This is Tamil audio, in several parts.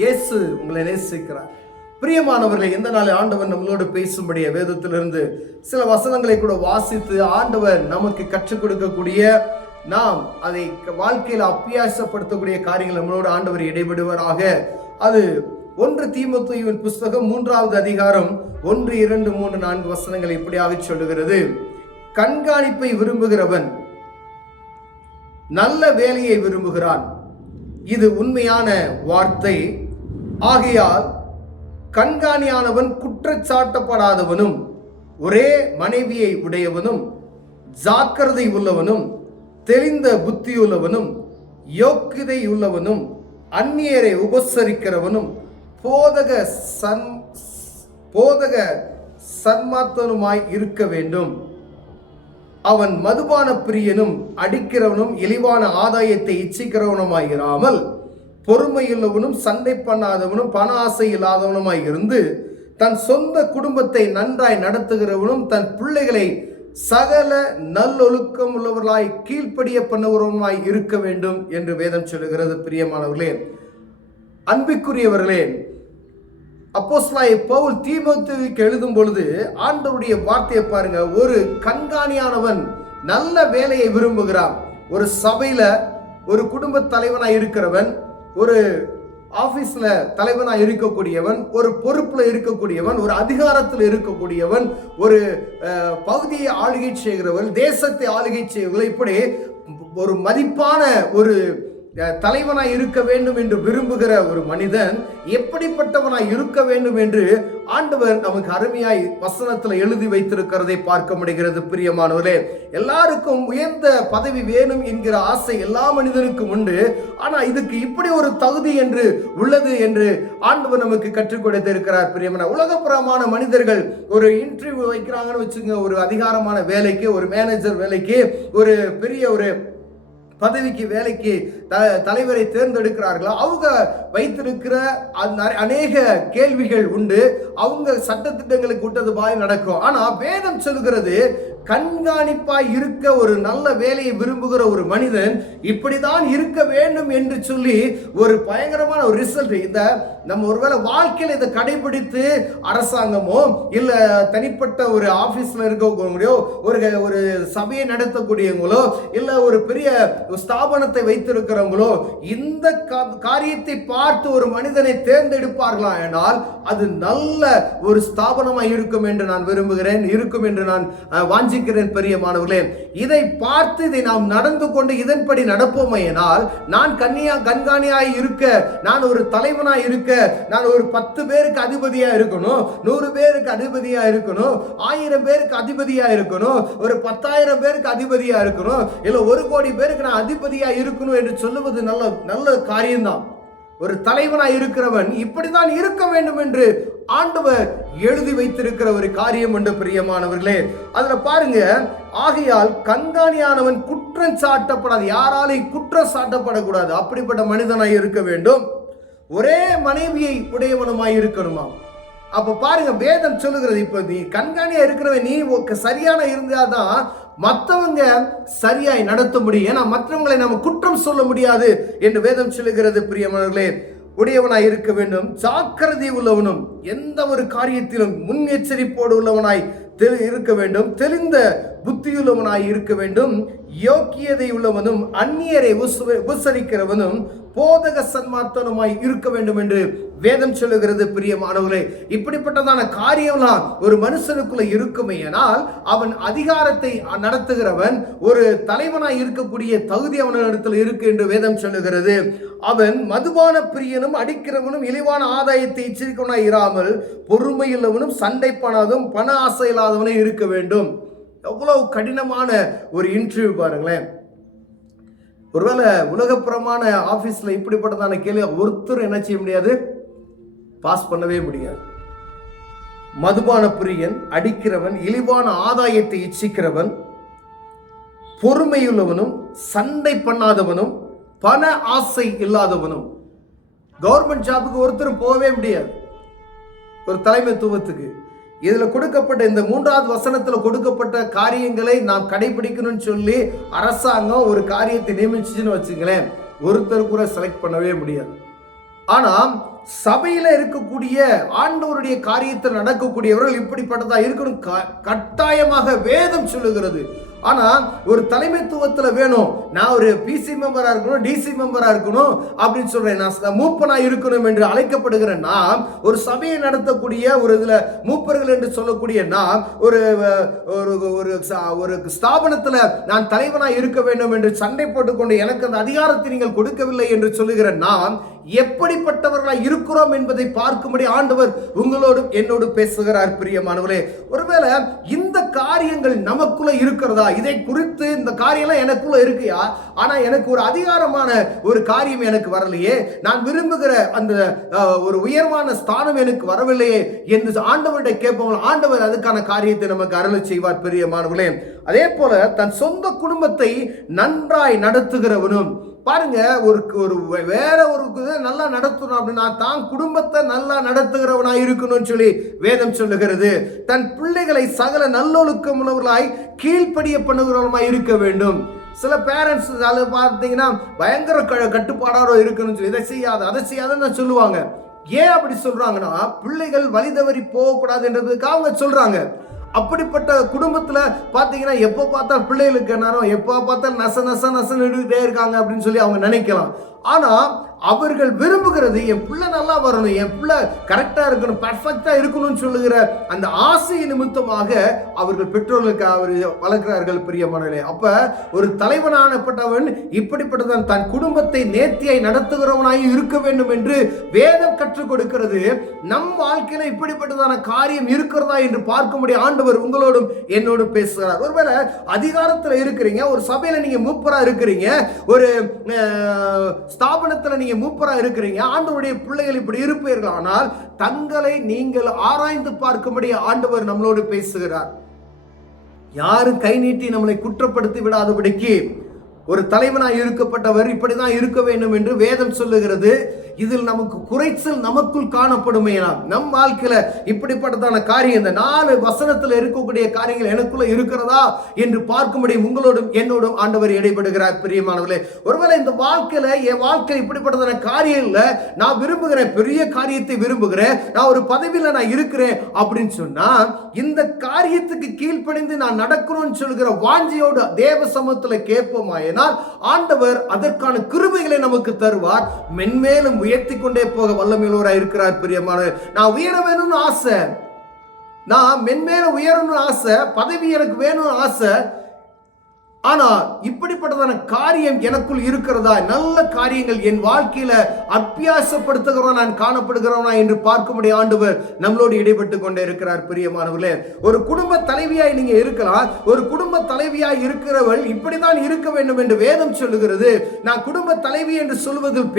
இயேசு உங்களை நேசிக்கிறார். பிரியமானவர்களை, இந்த நாள் ஆண்டவர் நம்மளோடு பேசும்படிய வேதத்திலிருந்து சில வசனங்களை கூட வாசித்து ஆண்டவர் நமக்கு கற்றுக் கொடுக்கக்கூடிய, நாம் அதை வாழ்க்கையில் அபியாசப்படுத்தக்கூடிய காரியங்கள் நம்மளோடு ஆண்டவர் இடைபடுவராக. அது 1 தீமோத்தேயுவின் புஸ்தகம் 3வது அதிகாரம் 1, 2, 3, 4 வசனங்கள் இப்படியாக சொல்லுகிறது. கண்காணிப்பை விரும்புகிறவன் நல்ல வேலையை விரும்புகிறான், இது உண்மையான வார்த்தை. ஆகையால் கண்காணியானவன் குற்றச்சாட்டப்படாதவனும் ஒரே மனைவியை உடையவனும் ஜாக்கிரதை உள்ளவனும் தெளிந்த புத்தியுள்ளவனும் யோக்கியதை உள்ளவனும் அந்நியரை உபசரிக்கிறவனும் போதக சன்மார்த்தனுமாய் இருக்க வேண்டும். அவன் மதுபான பிரியனும் அடிக்கிறவனும் இழிவான ஆதாயத்தை இச்சிக்கிறவனுமாயிராமல் பொறுமையுள்ளவனும் சண்டை பண்ணாதவனும் பண ஆசை இல்லாதவனுமாய் இருந்து தன் சொந்த குடும்பத்தை நன்றாய் நடத்துகிறவனும் தன் பிள்ளைகளை சகல நல்லொழுக்கம் உள்ளவர்களாய் கீழ்ப்படிய பண்ணுகிறவனுமாய் இருக்க வேண்டும் என்று வேதம் சொல்லுகிறது. பிரியமானவர்களே, அன்பிற்குரியவர்களே, அப்போஸ்தலனாகிய பவுல் தீமோத்தேயுவுக்கு எழுதும் பொழுது ஆண்டவருடைய வார்த்தையை பாருங்க. ஒரு கண்காணியானவன் நல்ல வேலையை விரும்புகிறான். ஒரு சபையில ஒரு குடும்ப தலைவனாய் இருக்கிறவன், ஒரு ஆபீஸ்ல தலைவனாய் இருக்கக்கூடியவன், ஒரு பொறுப்புல இருக்கக்கூடியவன், ஒரு அதிகாரத்தில் இருக்கக்கூடியவன், ஒரு பகுதியை ஆளுகை செய்கிறவன், தேசத்தை ஆளுகை செய்கிறவர்கள், இப்படி ஒரு மதிப்பான ஒரு தலைவனாய் இருக்க வேண்டும் என்று விரும்புகிற ஒரு மனிதன் எப்படிப்பட்டவனாய் இருக்க வேண்டும் என்று ஆண்டவர் நமக்கு அருமையாய் வசனத்தில் எழுதி வைத்திருக்கிறதை பார்க்க முடிகிறது. பிரியமானவர்களே, எல்லாருக்கும் உயர்ந்த பதவி வேணும் என்கிற ஆசை எல்லா மனிதனுக்கும் உண்டு. ஆனா இதுக்கு இப்படி ஒரு தகுதி என்று உள்ளது என்று ஆண்டவர் நமக்கு கற்றுக் கொடுத்திருக்கிறார். பிரியமான உலகப்புறமான மனிதர்கள் ஒரு இன்டர்வியூ வைக்கிறாங்கன்னு வச்சுங்க, ஒரு அதிகாரமான வேலைக்கு, ஒரு மேனேஜர் வேலைக்கு, ஒரு பெரிய ஒரு பதவிக்கு வேலைக்கு தலைவரை தேர்ந்தெடுக்கிறார்களா, அவங்க வைத்திருக்கிற அநேக கேள்விகள் உண்டு. அவங்க சட்டத்திட்டங்களுக்கு விட்டது பாய் நடக்கும். ஆனா வேதம் சொல்கிறது, கண்காணிப்பாய் இருக்க ஒரு நல்ல வேலையை விரும்புகிற ஒரு மனிதன் இப்படிதான் இருக்க வேண்டும் என்று சொல்லி ஒரு பயங்கரமான ஒரு ரிசல்ட். இந்த நம்ம ஒருவேளை வாழ்க்கையில் இதை கடைபிடித்து அரசாங்கமோ இல்ல தனிப்பட்ட ஒரு ஆபீஸ்ல இருக்கக்கூடியோ ஒரு சபையை நடத்தக்கூடியவங்களோ இல்ல ஒரு பெரிய ஸ்தாபனத்தை வைத்திருக்கிறவங்களோ இந்த காரியத்தை பார்த்து ஒரு மனிதனை தேர்ந்தெடுப்பார்களா என்றால் அது நல்ல ஒரு ஸ்தாபனமாக இருக்கும் என்று நான் விரும்புகிறேன், இருக்கும் என்று நான் வாஞ்சிக்கிறேன். பிரியமானவர்களே, இதை பார்த்து இதை நாம் நடந்து கொண்டு இதன்படி நடப்போமையினால் நான் கண்காணியாய் இருக்க, நான் ஒரு தலைவனாய் இருக்க, நான் ஒரு 10 பேருக்கு அதிபதியா இருக்கணும், 100 பேருக்கு அதிபதியா இருக்கணும், 1000 பேருக்கு அதிபதியா இருக்கணும், ஒரு 10,000 பேருக்கு அதிபதியா இருக்கணும், இல்ல 1 கோடி பேருக்கு நான் அதிபதியா இருக்கணும் என்று சொல்லுவது நல்ல காரியம்தான். ஒரு தலைவனாய் இருக்கிறவன் இப்படிதான் இருக்க வேண்டும் என்று ஆண்டவர் எழுதி வைத்திருக்கிற ஒரு காரியம் உண்டு. பிரியமானவர்களே, அதுல பாருங்க, ஆகையால் கண்காணியானவன் குற்றம் சாட்டப்படாது, யாராலையும் குற்றம் சாட்டப்படக்கூடாது, அப்படிப்பட்ட மனிதனாய் இருக்க வேண்டும். ஒரே மனைவியை உடையவனுமாய் இருக்கணுமா. அப்ப பாருங்க, வேதம் சொல்லுகிறது, இப்ப நீ கண்காணியா இருக்கிறவன், நீ சரியான இருந்தாதான் மற்றவங்க சரியாய் நடத்த முடியும். ஏன்னா மற்றவங்களை நம்ம குற்றம் சொல்ல முடியாது என்று வேதம் சொல்லுகிறது. பிரியமானவர்களே, உடையவனாய் இருக்க வேண்டும், ஜாக்கிரதை உள்ளவனும் எந்த ஒரு காரியத்திலும் முன்னெச்சரிப்போடு உள்ளவனாய் இருக்க வேண்டும், தெளிந்த புத்தியுள்ளவனாய் இருக்க வேண்டும், யோக்கியதை உள்ளவனும் அந்நியரை உபசரிக்கிறவனும் போதக சன்மார்த்தனுமாய் இருக்க வேண்டும் என்று வேதம் சொல்லுகிறது. பிரியமானவர்களே, இப்படிப்பட்டதான காரியம்லாம் ஒரு மனுஷனுக்குள்ள இருக்குமே ஆனால் அவன் அதிகாரத்தை நடத்துகிறவன், ஒரு தலைவனாய் இருக்கக்கூடிய தகுதி அவனிடத்தில் இருக்கு என்று வேதம் சொல்லுகிறது. அவன் மதுபான பிரியனும் அடிக்கிறவனும் இழிவான ஆதாயத்தை இச்சிக்கிறவனாய் இராமல் பொறுமையுள்ளவனும் சண்டை பண்ணாதும் பண ஆசை இல்லாதவனே இருக்க வேண்டும். எவ்வளவு கடினமான ஒரு இன்டர்வியூ பாருங்களேன். ஒருவேளை உலகப்புறமான ஆபீஸ்ல இப்படிப்பட்டதான கேள்வி ஒருத்தர் என்ன செய்ய முடியாது, பாஸ் பண்ணவே முடியாது. மதுபான பிரியன், அடிக்கிறவன், இழிவான ஆதாயத்தை இச்சிக்கிறவன், பொறுமையுள்ளவனும் சண்டை பண்ணாதவனும் பண ஆசை இல்லாதவனும். கவர்மெண்ட் ஜாபுக்கு ஒருத்தரும் போகவே முடியாது, ஒரு தலைமைத்துவத்துக்கு. இதுல கொடுக்கப்பட்ட இந்த 3வது வசனத்துல கொடுக்கப்பட்ட காரியங்களை நாம் கடைபிடிக்கணும்னு சொல்லி அரசாங்கம் ஒரு காரியத்தை நியமிச்சுன்னு வச்சுங்களேன், ஒருத்தர் கூட செலக்ட் பண்ணவே முடியாது. ஆனா சபையில இருக்கக்கூடிய ஆண்டவருடைய காரியத்தில் நடக்கக்கூடியவர்கள் இப்படிப்பட்டதா இருக்கணும் கட்டாயமாக வேதம் சொல்லுகிறது. ஆனா ஒரு தலைமைத்துவத்துல வேணும், நான் ஒரு பிசி மெம்பரா இருக்கணும், டிசி மெம்பரா இருக்கணும் அப்படின்னு சொல்றேன், நான் மூப்பனா இருக்கணும் என்று அழைக்கப்படுகிற நாம், ஒரு சபையை நடத்தக்கூடிய ஒரு இதுல மூப்பர்கள் என்று சொல்லக்கூடிய நாம், ஒரு ஒரு ஸ்தாபனத்துல நான் தலைவனா இருக்க வேண்டும் என்று சண்டை போட்டுக்கொண்டு எனக்கு அந்த அதிகாரத்தை நீங்கள் கொடுக்கவில்லை என்று சொல்லுகிற நாம் எப்படிப்பட்டவர்களாய் இருக்கிறோம் என்பதை பார்க்கும்படி ஆண்டவர் உங்களோடும் என்னோடு பேசுகிறார். பிரியமானவர்களே, ஒருவேளை இந்த காரியங்கள் நமக்குள்ள இருக்கிறதா, இதை குறித்து இந்த காரியம்லாம் எனக்குள்ள இருக்கியா, ஆனா எனக்கு ஒரு அதிகாரமான ஒரு காரியம் எனக்கு வரலையே, நான் விரும்புகிற அந்த ஒரு உயர்வான ஸ்தானம் எனக்கு வரவில்லையே என்று ஆண்டவர்கிட்ட கேட்போம். ஆண்டவர் அதுக்கான காரியத்தை நமக்கு அருளை செய்வார். பிரியமானவர்களே, அதே போல தன் சொந்த குடும்பத்தை நன்றாய் நடத்துகிறவனும், பாருங்க, ஒரு வேற ஒரு நல்லா நடத்தணும் அப்படின்னா தான் குடும்பத்தை நல்லா நடத்துகிறவனாய் இருக்கணும்னு சொல்லி வேதம் சொல்லுகிறது. தன் பிள்ளைகளை சகல நல்லொழுக்கம் உள்ளவர்களாய் கீழ்ப்படிய பண்ணுகிறவனாய் இருக்க வேண்டும். சில பேரண்ட்ஸ் அதை பார்த்தீங்கன்னா பயங்கர கட்டுப்பாடாரோ இருக்கணும்னு சொல்லி இதை செய்யாத அதை செய்யாதுன்னு சொல்லுவாங்க. ஏன் அப்படி சொல்றாங்கன்னா, பிள்ளைகள் வழி தவறி போகக்கூடாதுன்றதுக்காக அவங்க சொல்றாங்க. அப்படிப்பட்ட குடும்பத்துல பாத்தீங்கன்னா எப்ப பார்த்தா பிள்ளைகளுக்கு என்ன, எப்ப பார்த்தாலும் நச நச நசன்னு எடுத்துட்டே இருக்காங்க அப்படின்னு சொல்லி அவங்க நினைக்கலாம். ஆனா அவர்கள் விரும்புகிறது என் பிள்ளை நல்லா வரணும், என் பிள்ளை கரெக்டா இருக்கணும், பர்ஃபெக்டா இருக்கணும்னு சொல்லுகிற அந்த ஆசை நிமித்தமாக அவர்கள் பெற்றோர்களுக்கு அவர் வளர்க்கிறார்கள். பிரியமானவர்களே, அப்ப ஒரு தலைவனானப்பட்டவன் இப்படிப்பட்டதான் தன் குடும்பத்தை நேர்த்தியாய் நடத்துகிறவனாய் இருக்க வேண்டும் என்று வேதம் கற்றுக் கொடுக்கிறது. நம் வாழ்க்கையில இப்படிப்பட்டதான காரியம் இருக்கிறதா என்று பார்க்கும்படி ஆண்டவர் உங்களோடும் என்னோடும் பேசுகிறார். ஒருவேளை அதிகாரத்தில் இருக்கிறீங்க, ஒரு சபையில நீங்க மூப்பரா இருக்கிறீங்க, ஒரு ஸ்தாபனத்தில் நீங்க மூப்பரா இருக்கிறீங்க, ஆண்டவருடைய பிள்ளைகள் இப்படி இருப்பீர்கள். ஆனால் தங்களை நீங்கள் ஆராய்ந்து பார்க்கும்படி ஆண்டவர் நம்மளோடு பேசுகிறார். யாரும் கை நீட்டி நம்மளை குற்றப்படுத்தி விடாதபடிக்கு ஒரு தலைவனாய் இருக்கப்பட்டவர் இப்படிதான் இருக்க வேண்டும் என்று வேதம் சொல்லுகிறது. இதில் நமக்கு குறைச்சல் நமக்குள் காணப்படுமே, நம் வாழ்க்கையில இப்படிப்பட்டதான காரியம் இந்த 4 வசனத்தில் இருக்கக்கூடிய காரியங்கள் எனக்குள்ள இருக்கிறதா என்று பார்க்கும்படி உங்களோடும் என்னோடும் ஆண்டவர் இடைபடுகிறார். பிரியமானவர்களே, ஒருவேளை இந்த வாழ்க்கையில என் வாழ்க்கை இப்படிப்பட்டதான காரியம் இல்ல, நான் விரும்புகிறேன், பெரிய காரியத்தை விரும்புகிறேன், நான் ஒரு பதவியில நான் இருக்கிறேன் அப்படின்னு சொன்னா இந்த காரியத்துக்கு கீழ்ப்படிந்து நான் நடக்கணும்னு சொல்கிற வாஞ்சியோடு தேவ சமூகத்துல கேட்போமாயினால் ஆண்டவர் அதற்கான கிருபைகளை நமக்கு தருவார். மென்மேலும் உயர்த்தி கொண்டே போக வல்லமையுள்ளவராய் இருக்கிறார். பிரியமானவர்களே, நான் உயர வேணும்னு ஆசை, நான் மென்மேல உயரணும்னு ஆசை, பதவி எனக்கு வேணும்னு ஆசை, ஆனா இப்படிப்பட்டதான காரியம் எனக்குள் இருக்கிறதா, நல்ல காரியங்கள் என் வாழ்க்கையில அபியாசப்படுத்துகிறவன் நான் காணப்படுகிறவனா என்று பார்க்கும்படி ஆண்டவர் நம்மளோடு இடைப்பட்டு கொண்டே இருக்கிறார். பிரியமானவர்களே, ஒரு குடும்ப தலைவியாய் நீங்க இருக்கலாம், ஒரு குடும்ப தலைவியாய் இருக்கிறவள் இப்படிதான் இருக்க வேண்டும் என்று வேதம் சொல்லுகிறது. நான் குடும்ப தலைவி என்று சொல்வதில்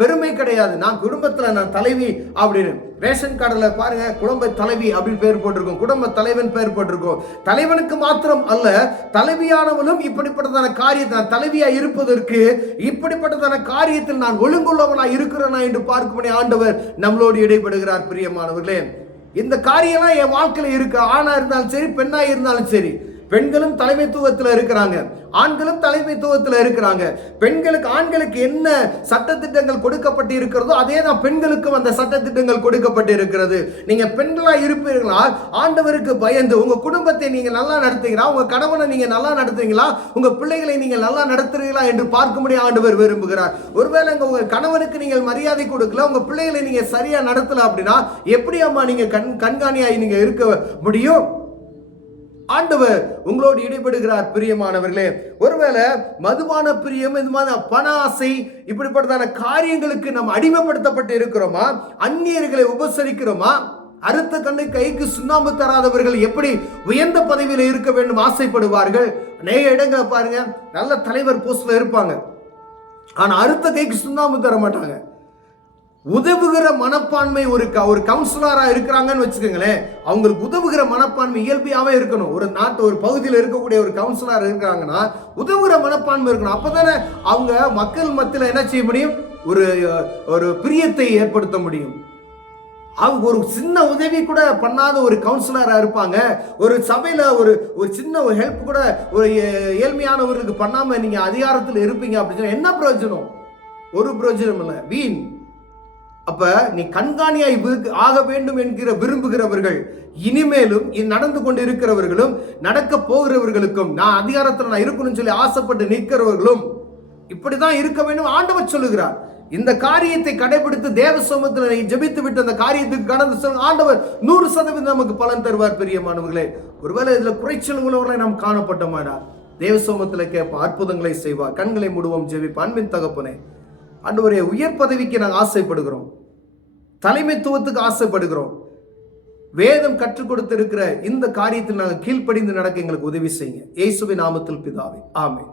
பெருமை கிடையாது. நான் குடும்பத்துல நான் தலைவி அப்படின்னு ரேஷன் கார்டில் பாருங்க, குடும்ப தலைவி அப்படின்னு பேர் போட்டிருக்கோம், குடும்ப தலைவன் பேர் போட்டிருக்கோம். தலைவனுக்கு மாத்திரம் அல்ல, தலைவியானவனும் இப்படிப்பட்டதான காரியத்தை நான் தலைவியா இருப்பதற்கு இப்படிப்பட்டதான காரியத்தில் நான் ஒழுங்குள்ளவனா இருக்கிறேனா என்று பார்க்கும்படி ஆண்டவர் நம்மளோடு இடைபடுகிறார். பிரியமானவர்களே, இந்த காரியம்லாம் என் வாழ்க்கையில இருக்கு. ஆணா இருந்தாலும் சரி, பெண்ணா இருந்தாலும் சரி. பெண்களும் தலைமைத்துவத்தில் இருக்கிறாங்க, ஆண்களும் தலைமைத்துவத்தில் இருக்கிறாங்க. பெண்களுக்கு ஆண்களுக்கு என்ன சட்டத்திட்டங்கள் கொடுக்கப்பட்டு இருக்கிறதோ அதே தான் பெண்களுக்கும் அந்த சட்டத்திட்டங்கள் கொடுக்கப்பட்டு இருக்கிறது. நீங்க பெண்களா இருப்பீர்களா, ஆண்டவருக்கு பயந்து உங்க குடும்பத்தை நீங்க நல்லா நடத்துகிறீங்களா, உங்க கணவனை நீங்க நல்லா நடத்துறீங்களா, உங்க பிள்ளைகளை நீங்க நல்லா நடத்துறீங்களா என்று பார்க்கும்படி ஆண்டவர் விரும்புகிறார். ஒருவேளை உங்க கணவனுக்கு நீங்கள் மரியாதை கொடுக்கல, உங்க பிள்ளைகளை நீங்க சரியா நடத்தல அப்படின்னா எப்படி அம்மா நீங்க கண்காணியாய் நீங்க இருக்க முடியும்? ஆண்டவர் உங்களோடு இடைபடுகிறார். பிரியமானவர்களே, ஒருவேளை மதுபான பிரியம், இந்த மாதிரி பண ஆசை, இப்படிப்பட்டதான காரியங்களுக்கு நாம் அடிமைப்படுத்தப்பட்டு இருக்கிறோமா? அந்நியர்களை உபசரிக்கிறோமா? அறுத்த கண்ணை கைக்கு சுண்ணாம்பு தராதவர்கள் எப்படி உயர்ந்த பதவியில் இருக்க வேண்டும் ஆசைப்படுவார்கள்? அநேக இடங்களை பாருங்க, நல்ல தலைவர் போஸ்ட்ல இருப்பாங்க, ஆனா அறுத்த கைக்கு சுண்ணாம்பு தர மாட்டாங்க. உதவுகிற மனப்பான்மை ஒரு கவுன்சிலரா இருக்கிறாங்கன்னு வச்சுக்கோங்களேன், அவங்களுக்கு உதவுகிற மனப்பான்மை இயல்பியாவே இருக்கணும். ஒரு ஒரு பகுதியில் இருக்கக்கூடிய ஒரு கவுன்சிலர் இருக்கிறாங்கன்னா உதவுகிற மனப்பான்மை இருக்கணும். அப்பதானே அவங்க மக்கள் மத்தியில் என்ன செய்ய முடியும், ஒரு பிரியத்தை ஏற்படுத்த முடியும். அவங்க ஒரு சின்ன உதவி கூட பண்ணாத ஒரு கவுன்சிலரா இருப்பாங்க. ஒரு சபையில ஒரு சின்ன ஹெல்ப் கூட ஒரு ஏழ்மையானவருக்கு பண்ணாம நீங்க அதிகாரத்தில் இருப்பீங்க அப்படின்னு என்ன பிரயோஜனம்? ஒரு பிரயோஜனம் இல்லை, வீண். அப்ப நீ கண்காணியாய் ஆக வேண்டும் என்கிற விரும்புகிறவர்கள், இனிமேலும் நடந்து கொண்டு இருக்கிறவர்களும், நடக்க போகிறவர்களுக்கும், நான் அதிகாரத்தில் நான் இருக்கணும்னு சொல்லி ஆசைப்பட்டு நிற்கிறவர்களும் இப்படிதான் இருக்க வேண்டும் ஆண்டவர் சொல்லுகிறார். இந்த காரியத்தை கடைபிடித்து தேவ சமூகத்தில் ஜெபித்து விட்டு அந்த காரியத்துக்கு கடந்து செல்லும் ஆண்டவர் 100% நமக்கு பலன் தருவார். பிரியமானவர்களே, ஒருவேளை இதுல குறைச்சல் உள்ளவர்களை நாம் காணப்பட்டோமானால் தேவ சமூகத்தில் கேட்ப அற்புதங்களை செய்வார். கண்களை மூடுவோம், ஜெபிப்போம். அன்பின் தகப்பனே, ஆண்டவரே, உயர் பதவிக்கு நாங்கள் ஆசைப்படுகிறோம், தலைமைத்துவத்துக்கு ஆசைப்படுகிறோம். வேதம் கற்றுக் கொடுத்திருக்கிற இந்த காரியத்தில் நாங்கள் கீழ்ப்படிந்து நடக்க எங்களுக்கு உதவி செய்யுங்க. இயேசுவின் நாமத்தில் பிதாவே, ஆமென்.